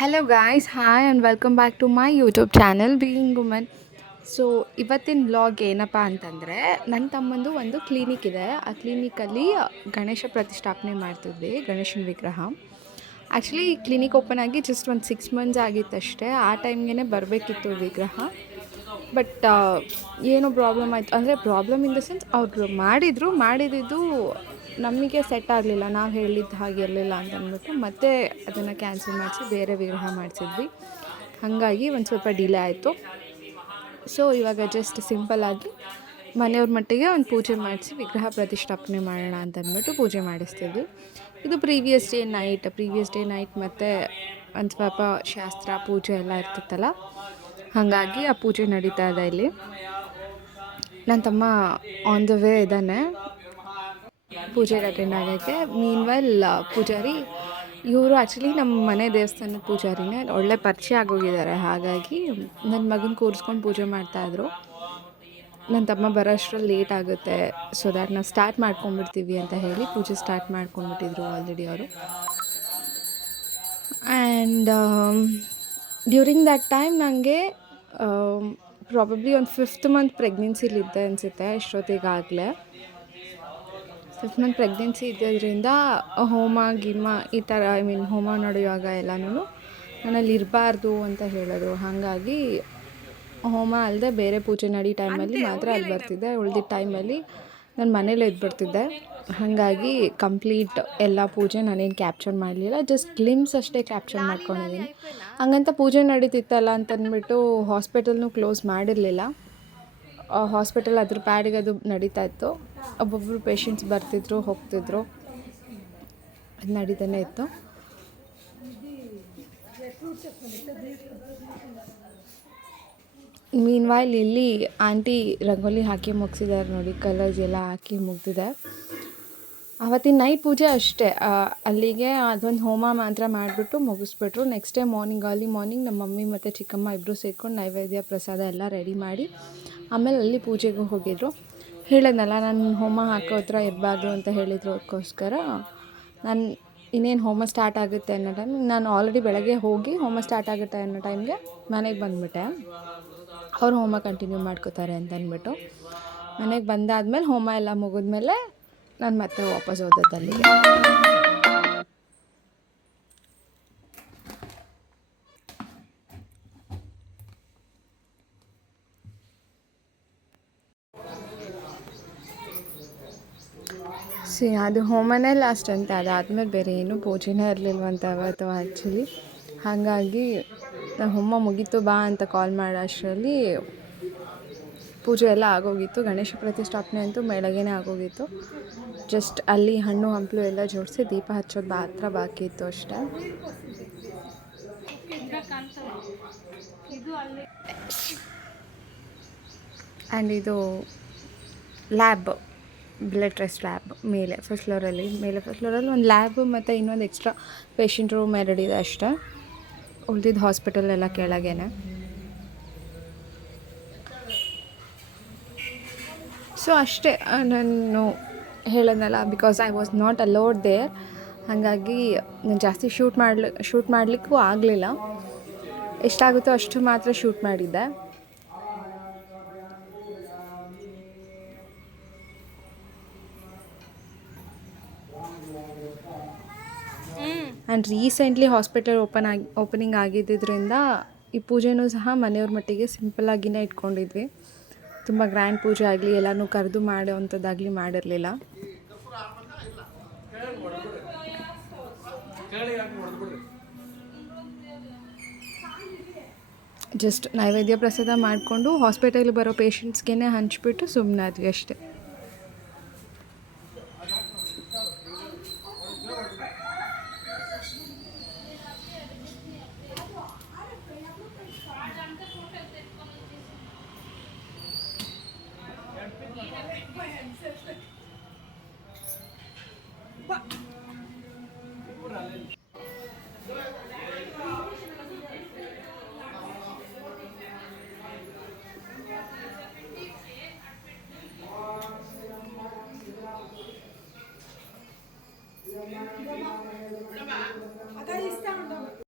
Hello guys hi and welcome back to my YouTube channel being women so ಇವತ್ತಿನ blog ಏನಪ್ಪ ಅಂತಂದರೆ ನನ್ನ ತಮ್ಮಂದು ಒಂದು ಕ್ಲಿನಿಕ್ ಇದೆ. ಆ ಕ್ಲಿನಿಕಲ್ಲಿ ಗಣೇಶ ಪ್ರತಿಷ್ಠಾಪನೆ ಮಾಡ್ತಿದ್ವಿ, ಗಣೇಶನ ವಿಗ್ರಹ. ಆ್ಯಕ್ಚುಲಿ ಕ್ಲಿನಿಕ್ ಓಪನ್ ಆಗಿ ಜಸ್ಟ್ ಒಂದು ಸಿಕ್ಸ್ ಮಂತ್ಸ್ ಆಗಿತ್ತಷ್ಟೇ. ಆ ಟೈಮ್ಗೆ ಬರಬೇಕಿತ್ತು ವಿಗ್ರಹ. ಬಟ್ ಏನೋ ಪ್ರಾಬ್ಲಮ್ ಆಯಿತು. ಅಂದರೆ ಪ್ರಾಬ್ಲಮ್ ಇನ್ ದ ಸೆನ್ಸ್ ಅವರು ಮಾಡಿದರು ಮಾಡಿದ್ದು ನಮಗೆ ಸೆಟ್ ಆಗಲಿಲ್ಲ. ನಾವು ಹೇಳಿದ್ದು ಹಾಗೆ ಇರಲಿಲ್ಲ ಅಂತ ಅಂದ್ಬಿಟ್ಟು ಮತ್ತೆ ಅದನ್ನು ಕ್ಯಾನ್ಸಲ್ ಮಾಡಿಸಿ ಬೇರೆ ವಿಗ್ರಹ ಮಾಡಿಸಿದ್ವಿ. ಹಾಗಾಗಿ ಒಂದು ಸ್ವಲ್ಪ ಡಿಲೇ ಆಯಿತು. ಸೊ ಇವಾಗ ಜಸ್ಟ್ ಸಿಂಪಲ್ಲಾಗಿ ಮನೆಯವ್ರ ಮಟ್ಟಿಗೆ ಒಂದು ಪೂಜೆ ಮಾಡಿಸಿ ವಿಗ್ರಹ ಪ್ರತಿಷ್ಠಾಪನೆ ಮಾಡೋಣ ಅಂತ ಅಂದ್ಬಿಟ್ಟು ಪೂಜೆ ಮಾಡಿಸ್ತಿದ್ವಿ. ಇದು previous day night previous day night ಮತ್ತು ಒಂದು ಸ್ವಲ್ಪ ಶಾಸ್ತ್ರ, ಪೂಜೆ ಎಲ್ಲ ಇರ್ತಿತ್ತಲ್ಲ? ಹಾಗಾಗಿ ಆ ಪೂಜೆ ನಡೀತಾ ಇದೆ ಇಲ್ಲಿ. ನನ್ನ ತಮ್ಮ ಆನ್ ದ ವೇ ಇದ್ದಾನೆ. ಪೂಜೆಗೆ ಅಟೆಂಡ್ ಆಗೋಕ್ಕೆ ಮೀನ್ ವೈಲ್ ಪೂಜಾರಿ, ಇವರು ಆ್ಯಕ್ಚುಲಿ ನಮ್ಮ ಮನೆ ದೇವಸ್ಥಾನದ ಪೂಜಾರಿನೇ, ಒಳ್ಳೆ ಪರಿಚಯ ಆಗೋಗಿದ್ದಾರೆ. ಹಾಗಾಗಿ ನನ್ನ ಮಗನ ಕೂರಿಸ್ಕೊಂಡು ಪೂಜೆ ಮಾಡ್ತಾಯಿದ್ರು ನನ್ನ ತಮ್ಮ ಬರೋ ಅಷ್ಟರಲ್ಲಿ ಲೇಟ್ ಆಗುತ್ತೆ. ಸೊ ದ್ಯಾಟ್ ನಾವು ಸ್ಟಾರ್ಟ್ ಮಾಡ್ಕೊಂಡ್ಬಿಡ್ತೀವಿ ಅಂತ ಹೇಳಿ ಪೂಜೆ ಸ್ಟಾರ್ಟ್ ಮಾಡ್ಕೊಂಡ್ಬಿಟ್ಟಿದ್ರು ಆಲ್ರೆಡಿ ಅವರು. ಆ್ಯಂಡ್ ಡ್ಯೂರಿಂಗ್ ದ್ಯಾಟ್ ಟೈಮ್ ನನಗೆ ಪ್ರಾಬಬ್ಲಿ ಒಂದು ಫಿಫ್ತ್ ಮಂತ್ ಪ್ರೆಗ್ನೆನ್ಸಿಲಿದ್ದೆ ಅನಿಸುತ್ತೆ ಇಷ್ಟೊತ್ತಿಗಾಗಲೇ ಫಿಫ್ತ್ ಮಂತ್ ಪ್ರೆಗ್ನೆನ್ಸಿ ಇದ್ದದ್ರಿಂದ ಹೋಮ ಗಿಮ ಈ ಥರ ಐ ಮೀನ್ ಹೋಮ ನಡೆಯುವಾಗ ಎಲ್ಲನೂ ನಾನಲ್ಲಿ ಇರಬಾರ್ದು ಅಂತ ಹೇಳೋದು. ಹಾಗಾಗಿ ಹೋಮ ಅಲ್ಲದೆ ಬೇರೆ ಪೂಜೆ ನಡಿ ಟೈಮಲ್ಲಿ ಮಾತ್ರ ಅಲ್ಲಿ ಬರ್ತಿದ್ದೆ ಉಳಿದಿದ್ದ ಟೈಮಲ್ಲಿ ನಾನು ಮನೇಲೇ ಬರ್ತಿದ್ದೆ ಹಾಗಾಗಿ ಕಂಪ್ಲೀಟ್ ಎಲ್ಲ ಪೂಜೆ ನಾನೇನು ಕ್ಯಾಪ್ಚರ್ ಮಾಡಲಿಲ್ಲ. ಜಸ್ಟ್ ಗ್ಲಿಮ್ಸ್ ಅಷ್ಟೇ ಕ್ಯಾಪ್ಚರ್ ಮಾಡ್ಕೊಂಡಿದ್ದೀನಿ ಹಂಗಂತ ಪೂಜೆ ನಡೀತಿತ್ತಲ್ಲ ಅಂತಂದ್ಬಿಟ್ಟು ಹಾಸ್ಪಿಟಲ್ನೂ ಕ್ಲೋಸ್ ಮಾಡಿರಲಿಲ್ಲ. ಹಾಸ್ಪಿಟಲ್ ಅದ್ರ ಪ್ಯಾಡಿಗೆ ಅದು ನಡೀತಾ ಇತ್ತು. ಒಬ್ಬೊಬ್ಬರು ಪೇಷಂಟ್ಸ್ ಬರ್ತಿದ್ರು, ಹೋಗ್ತಿದ್ರು. ಅದು ನಡೀತಾನೆ ಇತ್ತು. ಮೀನ್ ವಾಯ್ಲ್ ಇಲ್ಲಿ ಆಂಟಿ ರಂಗೋಲಿ ಹಾಕಿ ಮುಗಿಸಿದ್ದಾರೆ ನೋಡಿ ಕಲರ್ಸ್ ಎಲ್ಲ ಹಾಕಿ ಮುಗ್ದಿದೆ. ಅವತ್ತಿನ ನೈಟ್ ಪೂಜೆ ಅಷ್ಟೇ. ಅಲ್ಲಿಗೆ ಅದೊಂದು ಹೋಮ ಮಾತ್ರ ಮಾಡಿಬಿಟ್ಟು ಮುಗಿಸ್ಬಿಟ್ರು. Next day morning early morning ನಮ್ಮ ಮಮ್ಮಿ ಮತ್ತು ಚಿಕ್ಕಮ್ಮ ಇಬ್ಬರು ಸೇರ್ಕೊಂಡು ನೈವೇದ್ಯ ಪ್ರಸಾದ ಎಲ್ಲ ರೆಡಿ ಮಾಡಿ ಆಮೇಲೆ ಅಲ್ಲಿ ಪೂಜೆಗೂ ಹೋಗಿದ್ರು. ಹೇಳಿದ್ನಲ್ಲ, ನಾನು ಹೋಮ ಹಾಕೋ ಹತ್ರ ಇರಬಾರ್ದು ಅಂತ ಹೇಳಿದ್ರು ಅದಕ್ಕೋಸ್ಕರ ನಾನು ಇನ್ನೇನು ಹೋಮ ಸ್ಟಾರ್ಟ್ ಆಗುತ್ತೆ ಅನ್ನೋ ಟೈಮ್ ನಾನು ಆಲ್ರೆಡಿ ಬೆಳಗ್ಗೆ ಹೋಗಿ ಹೋಮ ಸ್ಟಾರ್ಟ್ ಆಗುತ್ತೆ ಅನ್ನೋ ಟೈಮ್ಗೆ ಮನೆಗೆ ಬಂದುಬಿಟ್ಟೆ. ಅವ್ರು ಹೋಮ ಕಂಟಿನ್ಯೂ ಮಾಡ್ಕೋತಾರೆ ಅಂತ ಅಂದ್ಬಿಟ್ಟು ಮನೆಗೆ ಬಂದಾದ್ಮೇಲೆ ಹೋಮ ಎಲ್ಲ ಮುಗಿದ್ಮೇಲೆ ನಾನು ಮತ್ತೆ ವಾಪಸ್ ಹೋದದ್ದು ಸಿ, ಅದು ಹೋಮನೇ ಲಾಸ್ಟ್ ಅಂತ ಅದಾದಮೇಲೆ ಬೇರೆ ಏನು ಪೂಜೆನೇ ಇರಲಿಲ್ವಂತ ಅವತ್ತು ಆ್ಯಕ್ಚುಲಿ ಹಾಗಾಗಿ ನಾನು ಹೋಮ ಮುಗೀತು ಬಾ ಅಂತ ಕಾಲ್ ಮಾಡೋ ಅಷ್ಟರಲ್ಲಿ ಪೂಜೆ ಎಲ್ಲ ಆಗೋಗಿತ್ತು. ಗಣೇಶ ಪ್ರತಿಷ್ಠಾಪನೆ ಅಂತೂ ಬೆಳಗ್ಗೆನೇ ಆಗೋಗಿತ್ತು. ಜಸ್ಟ್ ಅಲ್ಲಿ ಹಣ್ಣು, ಹಂಪಲು ಎಲ್ಲ ಜೋಡಿಸಿ ದೀಪ ಹಚ್ಚೋದು ಮಾತ್ರ ಬಾಕಿ ಇತ್ತು ಅಷ್ಟೇ. ಆ್ಯಂಡ್ ಇದು ಲ್ಯಾಬ್ ಬ್ಲಡ್ ಟೆಸ್ಟ್ ಲ್ಯಾಬ್ ಮೇಲೆ ಫಸ್ಟ್ ಫ್ಲೋರಲ್ಲಿ ಮೇಲೆ ಫಸ್ಟ್ ಫ್ಲೋರಲ್ಲಿ ಒಂದು ಲ್ಯಾಬ್ ಮತ್ತು ಇನ್ನೊಂದು ಎಕ್ಸ್ಟ್ರಾ ಪೇಷಂಟ್ ರೂಮ್ ಎರಡಿದೆ ಅಷ್ಟೇ. ಉಳಿದಿದ್ದು ಹಾಸ್ಪಿಟಲ್ ಎಲ್ಲ ಕೆಳಗೇನೆ. ಸೊ ಅಷ್ಟೇ ನಾನು ಹೇಳೋದಲ್ಲ because I was not allowed there ಹಾಗಾಗಿ ನಾನು ಜಾಸ್ತಿ ಶೂಟ್ ಮಾಡ್ಲಿ ಶೂಟ್ ಮಾಡಲಿಕ್ಕೂ ಆಗಲಿಲ್ಲ. ಎಷ್ಟಾಗುತ್ತೋ ಅಷ್ಟು ಮಾತ್ರ ಶೂಟ್ ಮಾಡಿದ್ದೆ. ಆ್ಯಂಡ್ ರೀಸೆಂಟ್ಲಿ ಹಾಸ್ಪಿಟಲ್ ಓಪನ್ ಆಗಿ ಓಪನಿಂಗ್ ಆಗಿದ್ದರಿಂದ ಈ ಪೂಜೆನೂ ಸಹ ಮನೆಯವ್ರ ಮಟ್ಟಿಗೆ ಸಿಂಪಲ್ಲಾಗಿನೇ ಇಟ್ಕೊಂಡಿದ್ವಿ. ತುಂಬ ಗ್ರ್ಯಾಂಡ್ ಪೂಜೆ ಆಗಲಿ, ಎಲ್ಲನೂ ಕರೆದು ಮಾಡೋವಂಥದ್ದಾಗಲಿ ಮಾಡಿರಲಿಲ್ಲ. ಜಸ್ಟ್ ನೈವೇದ್ಯ ಪ್ರಸಾದ ಮಾಡಿಕೊಂಡು ಹಾಸ್ಪಿಟಲ್ಗೆ ಬರೋ ಪೇಷಂಟ್ಸ್ಗೆ ಹಂಚಿಬಿಟ್ಟು ಸುಮ್ಮನಾದ್ವಿ ಅಷ್ಟೇ.